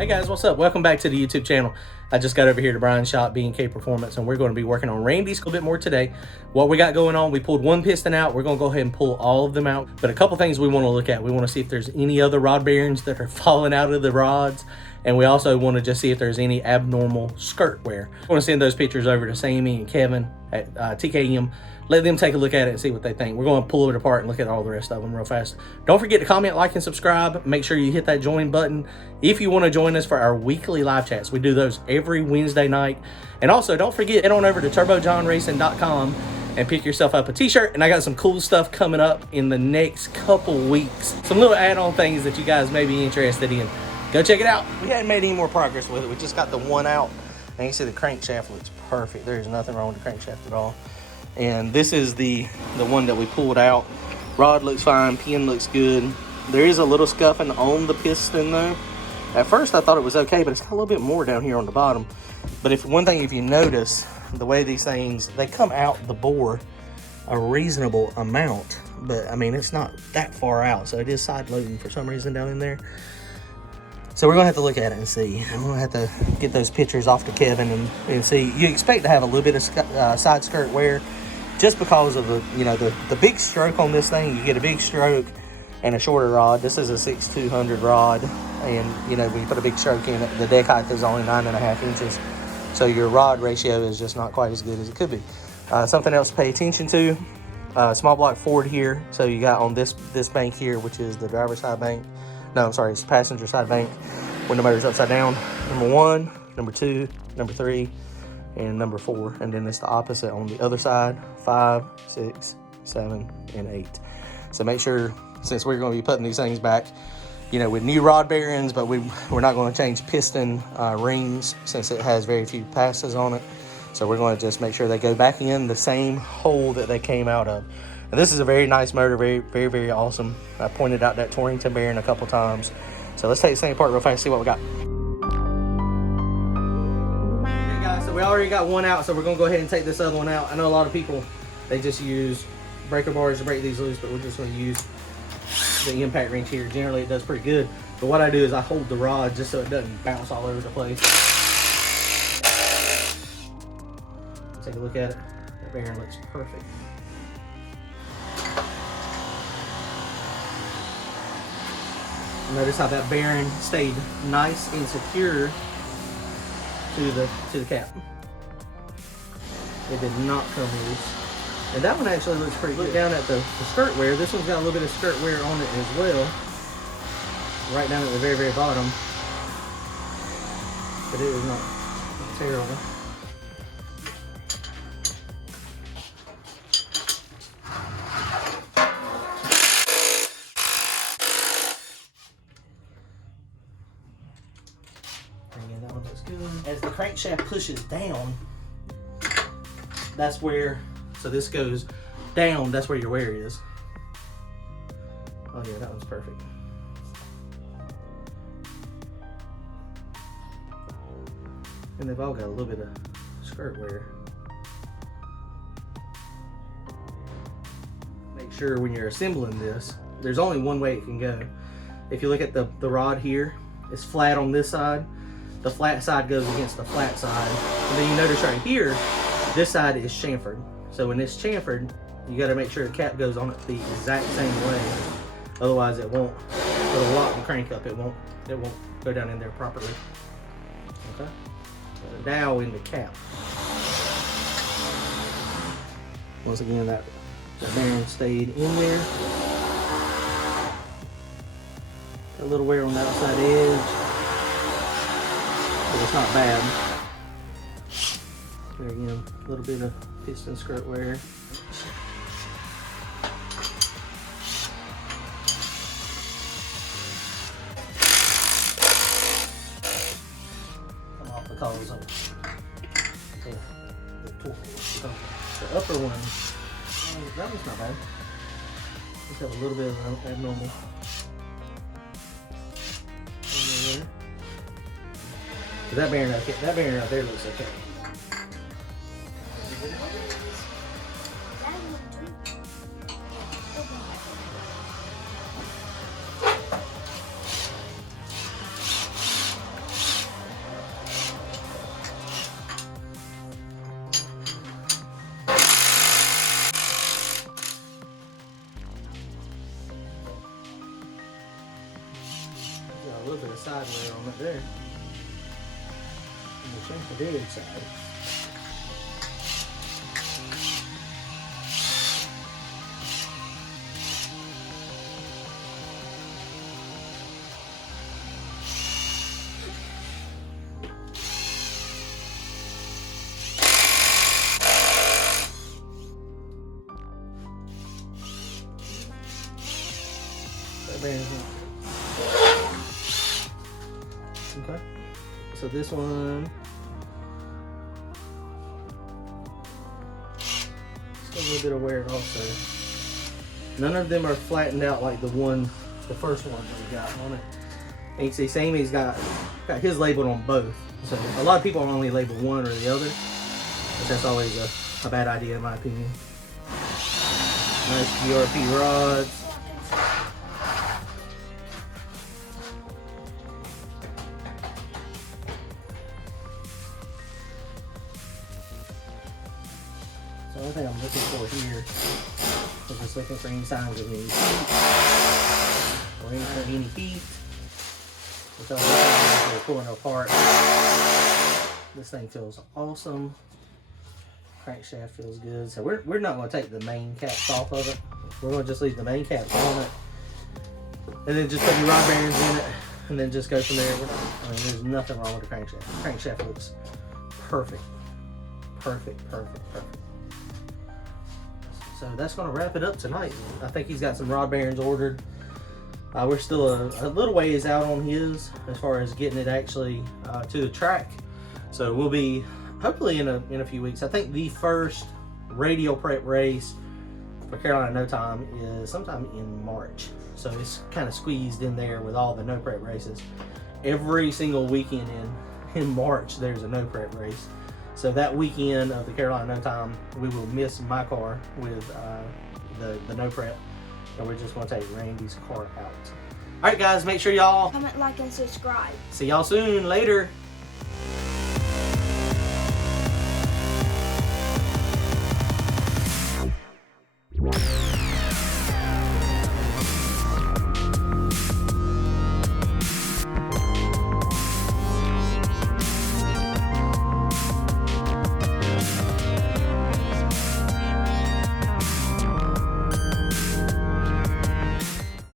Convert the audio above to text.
Hey guys, what's up? Welcome back to the YouTube channel. I just got over here to Brian's shop, B&K Performance, and we're going to be working on Randy's a little bit more today. What we got going on, we pulled one piston out. We're going to go ahead and pull all of them out. But a couple things we want to look at. We want to see if there's any other rod bearings that are falling out of the rods. And we also want to just see if there's any abnormal skirt wear. I want to send those pictures over to Sammy and Kevin at TKM. Let them take a look at it and see what they think. We're going to pull it apart and look at all the rest of them real fast. Don't forget to comment, like, and subscribe. Make sure you hit that join button if you want to join us for our weekly live chats. We do those every Wednesday night. And also, don't forget, head on over to turbojohnracing.com and pick yourself up a t-shirt. And I got some cool stuff coming up in the next couple weeks. Some little add-on things that you guys may be interested in. Go check it out. We hadn't made any more progress with it. We just got the one out. And you see the crankshaft looks perfect. There's nothing wrong with the crankshaft at all. And this is the one that we pulled out. Rod looks fine, pin looks good. There is a little scuffing on the piston though. At first I thought it was okay, but it's got a little bit more down here on the bottom. But if you notice, the way these things, they come out the bore a reasonable amount. But I mean, it's not that far out, so it is side loading for some reason down in there. So we're gonna have to look at it and see. I'm gonna have to get those pictures off to Kevin and see. You expect to have a little bit of side skirt wear just because of the big stroke on this thing. You get a big stroke and a shorter rod. This is a 6/200 rod, and when you put a big stroke in it, the deck height is only 9.5 inches. So your rod ratio is just not quite as good as it could be. Something else to pay attention to, small block Ford here. So you got on this bank here, which is the driver's side bank. No, I'm sorry, it's passenger side bank. Window motor's upside down. Number 1, number 2, number 3, and number 4. And then it's the opposite on the other side, 5, 6, 7, and 8. So make sure, since we're going to be putting these things back, with new rod bearings, but we're not going to change piston rings since it has very few passes on it. So we're going to just make sure they go back in the same hole that they came out of. And this is a very nice motor, very, very, very awesome. I pointed out that Torrington bearing a couple times. So let's take the same part real fast, see what we got. Okay guys, so we already got one out, so we're gonna go ahead and take this other one out. I know a lot of people, they just use breaker bars to break these loose, but we're just gonna use the impact wrench here. Generally it does pretty good. But what I do is I hold the rod just so it doesn't bounce all over the place. Take a look at it. That bearing looks perfect. Notice how that bearing stayed nice and secure to the cap. It did not come loose. And that one actually looks pretty good. Down at the skirt wear, this one's got a little bit of skirt wear on it as well. Right down at the very, very bottom. But it is not terrible. Again, that one looks good. As the crankshaft pushes down, that's where, so this goes down, that's where your wear is. Oh yeah, that one's perfect. And they've all got a little bit of skirt wear. Make sure when you're assembling this, there's only one way it can go. If you look at the rod here, it's flat on this side. The flat side goes against the flat side. And then you notice right here, this side is chamfered. So when it's chamfered, you gotta make sure the cap goes on it the exact same way. Otherwise it won't, it'll lock the crank up. It won't go down in there properly. Okay? So the dowel in the cap. Once again, that bearing stayed in there. A little wear on the outside edge. But it's not bad. There again, a little bit of piston skirt wear. Come off because of the torque. The upper one, that one's not bad. Just have a little bit of abnormal. That bearing out there looks okay. little bit of side wear on it there. And we'll change the dead side. Okay, so this one, still a little bit of wear also. None of them are flattened out like the first one that we got on it. And you can see Sammy's got his labeled on both. So a lot of people only label one or the other, but that's always a bad idea in my opinion. Nice GRP rods. So the only thing I'm looking for here is just looking for any signs of any heat or any heat. Which I'm looking for pulling it apart. This thing feels awesome. Crankshaft feels good. So we're not going to take the main caps off of it. We're going to just leave the main caps on it, and then just put the rod bearings in it, and then just go from there. I mean, there's nothing wrong with the crankshaft. The crankshaft looks perfect. Perfect. So that's going to wrap it up tonight. I think he's got some rod bearings ordered. We're still a little ways out on his as far as getting it actually to the track. So we'll be hopefully in a few weeks. I think the first radio prep race for Carolina No Time is sometime in March. So it's kind of squeezed in there with all the no prep races. Every single weekend in March there's a no prep race. So that weekend of the Carolina No Time, we will miss my car with the no prep, and we're just going to take Randy's car out. All right, guys, make sure y'all comment, like, and subscribe. See y'all soon. Later.